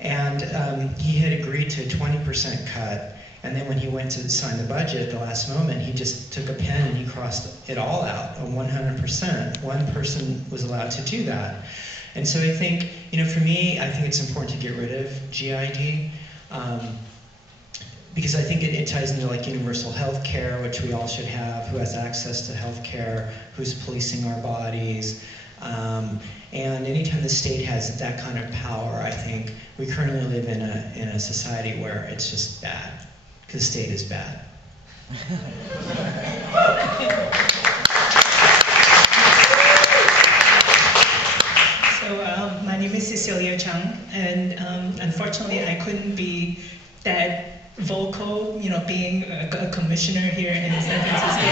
And he had agreed to a 20% cut, and then when he went to sign the budget at the last moment, he just took a pen and he crossed it all out, 100%. One person was allowed to do that. And so I think, for me, I think it's important to get rid of GID, because I think it ties into like universal health care, which we all should have, who has access to health care, who's policing our bodies. And anytime the state has that kind of power, I think we currently live in a society where it's just bad, because the state is bad. So my name is Cecilia Chung, and unfortunately I couldn't be that vocal, being a commissioner here in San Francisco.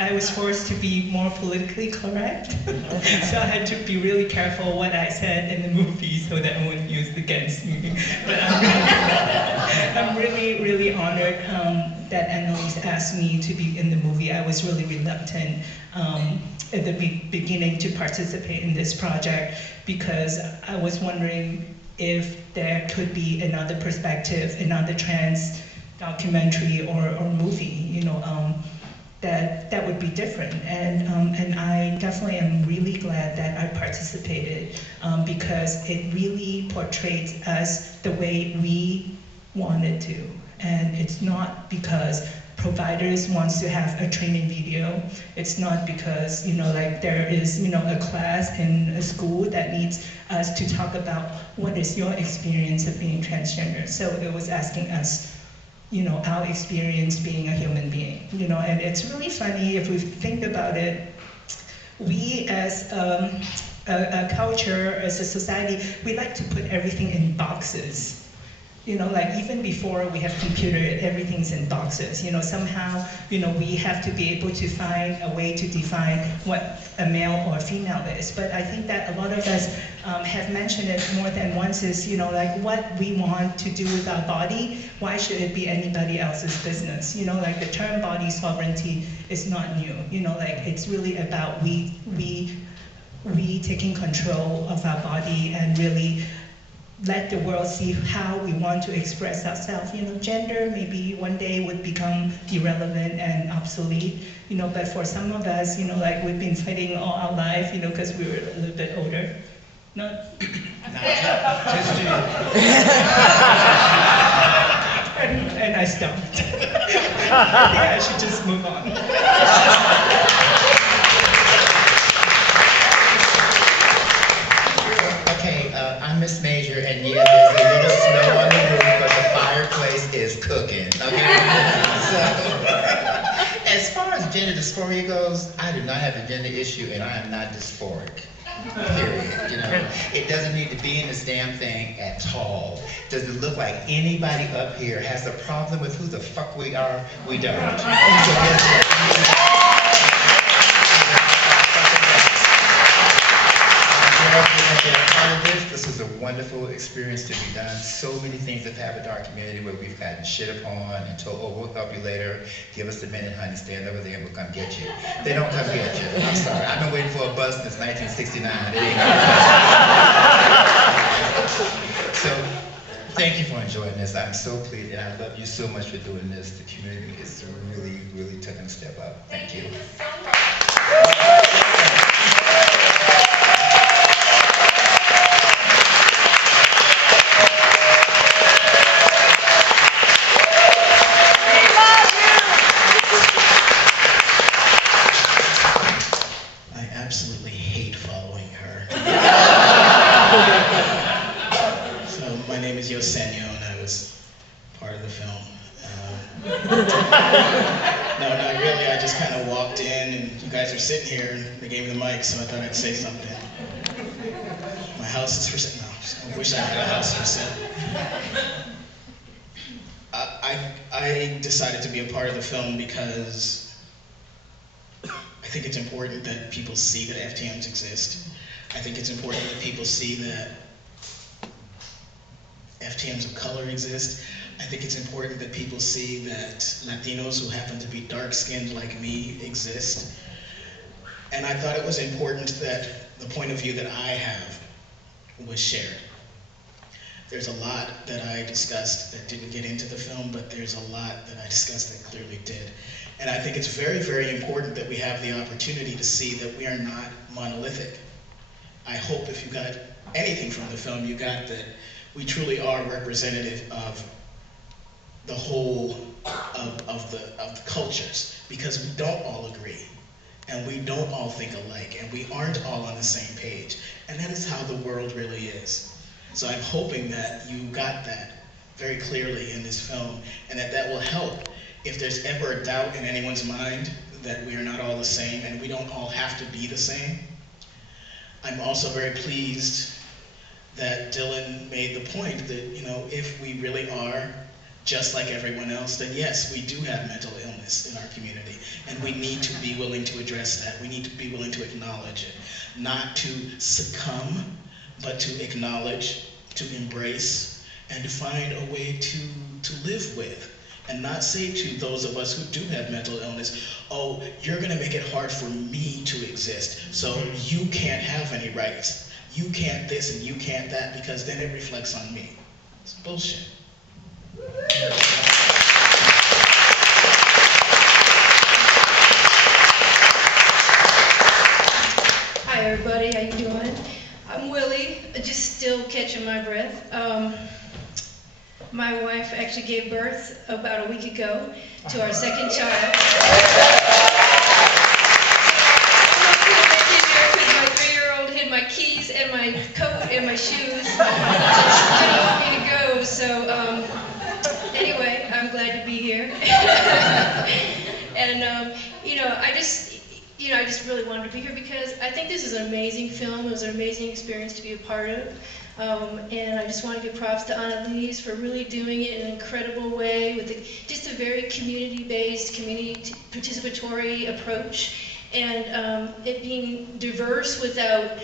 I was forced to be more politically correct, so I had to be really careful what I said in the movie so that it wouldn't used against me. But I'm really, really honored that Annalise asked me to be in the movie. I was really reluctant at the beginning to participate in this project because I was wondering if there could be another perspective, another trans documentary or movie, that would be different. And I definitely am really glad that I participated because it really portrays us the way we wanted to. And it's not because providers wants to have a training video. It's not because, there is, a class in a school that needs us to talk about what is your experience of being transgender. So it was asking us, our experience being a human being, and it's really funny if we think about it. We as a culture, as a society, we like to put everything in boxes. Even before we have computer, everything's in boxes. Somehow, we have to be able to find a way to define what a male or a female is. But I think that a lot of us have mentioned it more than once is, what we want to do with our body, why should it be anybody else's business? The term body sovereignty is not new. It's really about we taking control of our body and really let the world see how we want to express ourselves. Gender maybe one day would become irrelevant and obsolete, but for some of us, we've been fighting all our life, because we were a little bit older. Not? and I stopped. I think I should just move on. I'm Miss Major, and yeah, there's a little snow on the roof, but the fireplace is cooking, okay? So, as far as gender dysphoria goes, I do not have a gender issue, and I am not dysphoric, period, It doesn't need to be in this damn thing at all. Does it look like anybody up here has a problem with who the fuck we are? We don't. This is a wonderful experience to be done. So many things have happened in our community where we've gotten shit upon and told, oh, we'll help you later. Give us a minute, honey. Stand over there and we'll come get you. They don't come get you. I'm sorry. I've been waiting for a bus since 1969. It ain't coming. So, thank you for enjoying this. I'm so pleased, and I love you so much for doing this. The community is really, really taking a step up. Thank you. Sitting here, and they gave me the mic, so I thought I'd say something. My house is for sale. No, I wish I had a house for sale. I decided to be a part of the film because I think it's important that people see that FTMs exist. I think it's important that people see that FTMs of color exist. I think it's important that people see that Latinos who happen to be dark-skinned like me exist. And I thought it was important that the point of view that I have was shared. There's a lot that I discussed that didn't get into the film, but there's a lot that I discussed that clearly did. And I think it's very, very important that we have the opportunity to see that we are not monolithic. I hope if you got anything from the film, you got that we truly are representative of the whole of the cultures, because we don't all agree, and we don't all think alike, and we aren't all on the same page. And that is how the world really is. So I'm hoping that you got that very clearly in this film, and that will help if there's ever a doubt in anyone's mind that we are not all the same and we don't all have to be the same. I'm also very pleased that Dylan made the point that, you know, if we really are just like everyone else, then yes, we do have mental illness in our community, and we need to be willing to address that. We need to be willing to acknowledge it, not to succumb, but to acknowledge, to embrace, and to find a way to live with. And not say to those of us who do have mental illness, oh, you're gonna make it hard for me to exist, so you can't have any rights. You can't this and you can't that, because then it reflects on me. It's bullshit. Hi everybody, how you doing? I'm Willie, just still catching my breath. My wife actually gave birth about a week ago to our second child. My 3-year-old hid my keys and my coat and my shoes. She didn't want me to go, so anyway, I'm glad to be here. And I just really wanted to be here because I think this is an amazing film. It was an amazing experience to be a part of. And I just want to give props to Annalise for really doing it in an incredible way with just a very community-based, community participatory approach, and it being diverse without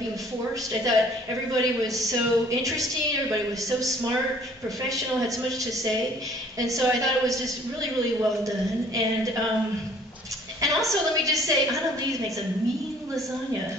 being forced. I thought everybody was so interesting, everybody was so smart, professional, had so much to say, and so I thought it was just really, really well done. And also, let me just say, Annalise makes a mean lasagna.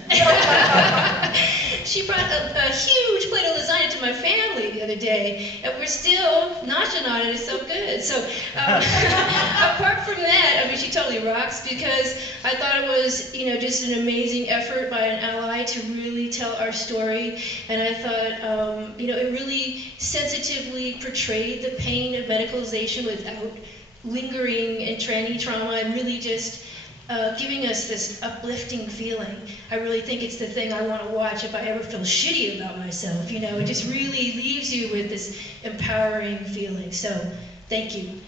She brought a huge plate of lasagna to my family the other day, and we're still noshing on it. It's so good. So, apart from that, I mean, she totally rocks, because I thought it was, just an amazing effort by an ally to really tell our story, and I thought, it really sensitively portrayed the pain of medicalization without lingering in tranny trauma, and really just giving us this uplifting feeling. I really think it's the thing I want to watch if I ever feel shitty about myself. It just really leaves you with this empowering feeling. So, thank you.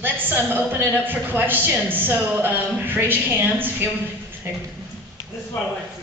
Let's open it up for questions. So, raise your hands if you. This is what I like to